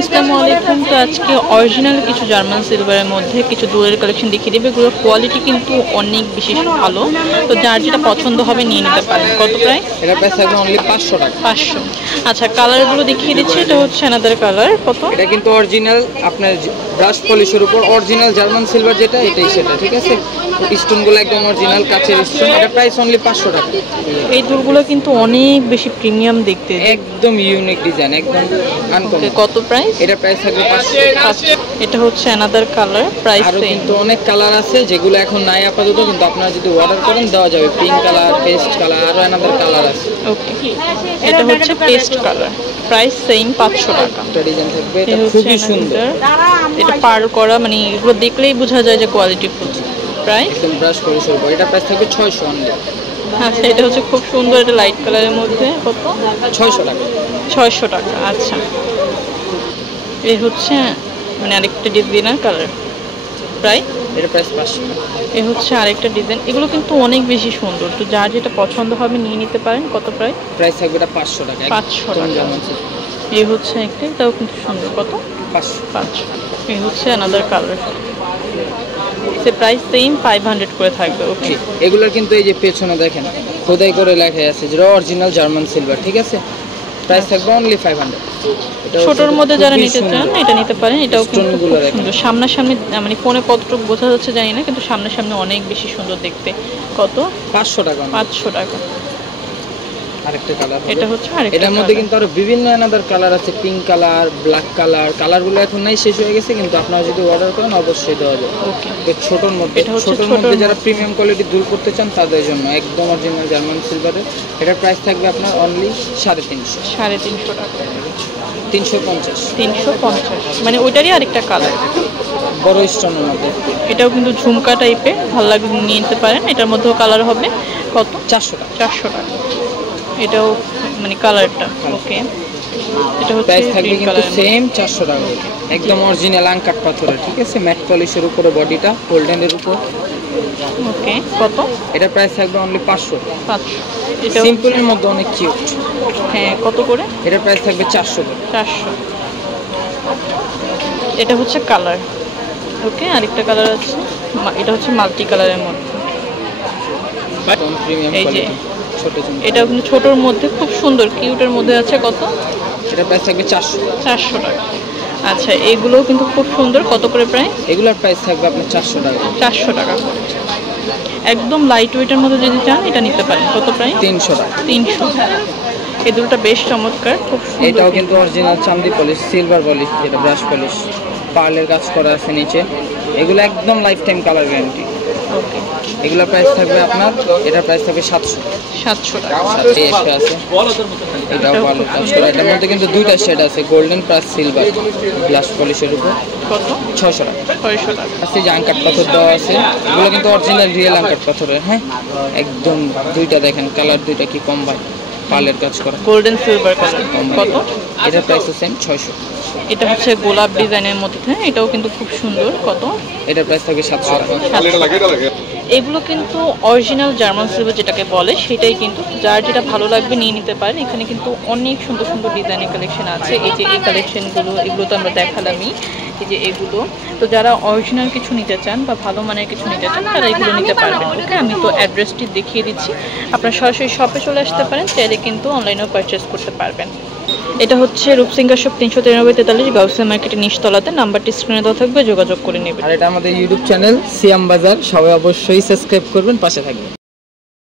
আসসালামু আলাইকুম। তো আজকে অরিজিনাল কিছু জার্মান সিলভারের মধ্যে কিছু দুলের কালেকশন দেখিয়ে দেবে। এগুলোর কোয়ালিটি কিন্তু অনেক বেশি ভালো। তো যার যেটা পছন্দ হবে নিয়ে নিতে পারেন। কত প্রাইস? এটা প্রাইস থাকবে অনলি 500 টাকা। 500। আচ্ছা, কালারগুলো দেখিয়ে দিচ্ছি। এটা হচ্ছে অ্যানাদার কালার। কত? এটা কিন্তু অরিজিনাল আপনার ব্রাশ পলিশের উপর অরিজিনাল জার্মান সিলভার যেটা এটাই সেটা, ঠিক আছে। স্টোনগুলো একদম অরিজিনাল কাচের স্টোন। এটা প্রাইস অনলি 500 টাকা। এই দুলগুলো কিন্তু অনেক বেশি প্রিমিয়াম দেখতে, একদম ইউনিক ডিজাইন, একদম আনকমন। কত প্রাইস? এটা প্রাইস থাকবে 500। এটা হচ্ছে অ্যানাদার কালার। প্রাইস আরো কিন্তু অনেক কালার আছে যেগুলো এখন নাই আপাতত, কিন্তু আপনারা যদি অর্ডার করেন দেওয়া যাবে। পিঙ্ক কালার, পেস্ট কালার, আরো অ্যানাদার কালার আছে। ওকে, এটা হচ্ছে পেস্ট কালার। প্রাইস সেম 500 টাকা। এটা ডিজাইন থাকবে, এটা খুবই সুন্দর। এটা পার করা, মানে এগুলো দেখলেই বোঝা যায় যে কোয়ালিটি ফুল। প্রাইস একদম ব্রাশ পলিশের উপর। এটা প্রাইস থাকবে 600 অনলি। আচ্ছা, এটা হচ্ছে খুব সুন্দর। এটা লাইট কালারের মধ্যে। কত? 600 টাকা। 600 টাকা। আচ্ছা, এই হচ্ছে মানে আরেকটা ডিজাইনার কালার। প্রাইস? এটা প্রাইস 500 টাকা। এই হচ্ছে আরেকটা ডিজাইন। এগুলো কিন্তু অনেক বেশি সুন্দর। তো যার যেটা পছন্দ হবে নিয়ে নিতে পারেন। কত প্রাইস? প্রাইস থাকবে এটা 500 টাকা। 500 টাকা। এই হচ্ছে একটা, এটাও কিন্তু সুন্দর। কত? 500। এই হচ্ছে অ্যানাদার কালার। সে প্রাইস সেম 500 করে থাকবে। ওকে, এগুলোর কিন্তু এই যে পেছনে দেখেন খোদাই করে লেখা আছে যে অরিজিনাল জার্মান সিলভার, ঠিক আছে। প্রাইস থাকবে অনলি 500। ছোটর মধ্যে যারা নিতে চান এটা নিতে পারেন। এটাও কিন্তু খুব সুন্দর। সামনাসামনি মানে ফোনে কতটুকু বোঝা যাচ্ছে জানি না, কিন্তু সামনাসামনি অনেক বেশি সুন্দর দেখতে। কত? 500 টাকা। 500 টাকা। আরেকটা কালার, এটা হচ্ছে আরেকটা। এটার মধ্যে কিন্তু আরো বিভিন্ন অ্যানাদার কালার আছে। Pink colour, black colour. কালারগুলো এখন নাই, শেষ হয়ে গেছে, কিন্তু আপনারা যদি অর্ডার করেন অবশ্যই দেওয়া যাবে। ওকে, ছোটর মধ্যে, ছোটর মধ্যে যারা প্রিমিয়াম কোয়ালিটি দূর করতে চান তাদের জন্য একদম অরিজিনাল জার্মান সিলভারের। এটার প্রাইস থাকবে আপনার অনলি 350। 350 টাকা। 350। 350, মানে ওইটারই আরেকটা কালার, বড় স্টোনের মধ্যে। এটাও কিন্তু ঝুমকা টাইপের, ভালো লাগবে নিয়ে নিতে পারেন। এটার মধ্যেও কালার হবে। কত? 400 টাকা। 400 টাকা। এটাও মানে কালারটা। ওকে, এটা হচ্ছে প্রাইস থাকবে কিন্তু সেম 400 টাকা। ওকে, একদম অরিজিনাল আনকাট পাথরের, ঠিক আছে। ম্যাট পলিশের উপরে বডিটা, গোল্ডেনের উপর। ওকে, কত? এটা প্রাইস থাকবে অনলি 500। 500। এটা সিম্পলের মধ্যে অনেক কিউট। হ্যাঁ, কত করে? এটা প্রাইস থাকবে 400 টাকা। 400। এটা হচ্ছে কালার। ওকে, আরেকটা কালার আছে। এটা হচ্ছে মাল্টি কালারের মধ্যে। প্রিমিয়াম এই যে কোয়ালিটি ছোট ঝুমকা। এটা কিন্তু ছোটর মধ্যে খুব সুন্দর কিউটের মধ্যে আছে। কত? এটা প্রাইস থাকবে 400। 400 টাকা। আচ্ছা, এগুলোও কিন্তু খুব সুন্দর। কত করে প্রাইস? এগুলোর প্রাইস থাকবে আপনার 400 টাকা। 400 টাকা করে। একদম লাইট ওয়েটের মধ্যে যদি চান এটা নিতে পারেন। কত প্রাইস? 300 টাকা। 300। এই দুটোটা বেশ চমৎকার, খুব সুন্দর। এটাও কিন্তু অরিজিনাল চান্দি পলিশ, সিলভার পলিশ, যেটা ব্রাশ পলিশ, পার্লের কাজ করা আছে নিচে। এগুলো একদম লাইফ টাইম কালার গ্যারান্টি। ওকে, এগুলোর প্রাইস থাকবে আপনার, এটার প্রাইস থাকবে 700। 700 টাকা। এই একটা আছে, এটাও পার্লের কাজ করা। এটার মধ্যে কিন্তু দুইটা শেড আছে, গোল্ডেন প্লাস সিলভার, ব্রাশ পলিশের উপর। কত? 600 টাকা। 600 টাকা। আছে যে আনকাট পাথর দেওয়া আছে, এগুলো কিন্তু অরিজিনাল রিয়েল আনকাট পাথরের। হ্যাঁ, একদম দুইটা দেখেন কালার, দুইটা কি কম্বাইন, পার্লের কাজ করা, গোল্ডেন সিলভার কালার। কত? এটার প্রাইস সেম 600। এটা হচ্ছে গোলাপ ডিজাইনের মধ্যে। হ্যাঁ, এটাও কিন্তু খুব সুন্দর। কত? এটার প্রাইস থাকবে 700 টাকা। এগুলো কিন্তু অরিজিনাল জার্মান সিলভার যেটাকে বলে সেটাই, কিন্তু যার যেটা ভালো লাগবে নিয়ে নিতে পারেন। এখানে কিন্তু অনেক সুন্দর সুন্দর ডিজাইনের কালেকশন আছে। এই যে এই কালেকশনগুলো, এগুলো তো আমরা দেখালামই। এই যে এগুলো, তো যারা অরিজিনাল কিছু নিতে চান বা ভালো মানের কিছু নিতে চান তারা এগুলো নিতে পারবেন। ওকে, আমি তো অ্যাড্রেসটি দেখিয়ে দিচ্ছি। আপনারা সরাসরি শপে চলে আসতে পারেন, চাইলে কিন্তু অনলাইনেও পারচেস করতে পারবেন। এটা হচ্ছে রূপসিঙ্গা শপ 393-43 গাউসিয়া মার্কেটের নিচতলাতে। নাম্বারটি স্ক্রিনে দেওয়া থাকবে, যোগাযোগ করে নেবেন। আর এটা আমাদের ইউটিউব চ্যানেল সিয়াম বাজার, সবাই অবশ্যই সাবস্ক্রাইব করবেন, পাশে থাকবেন।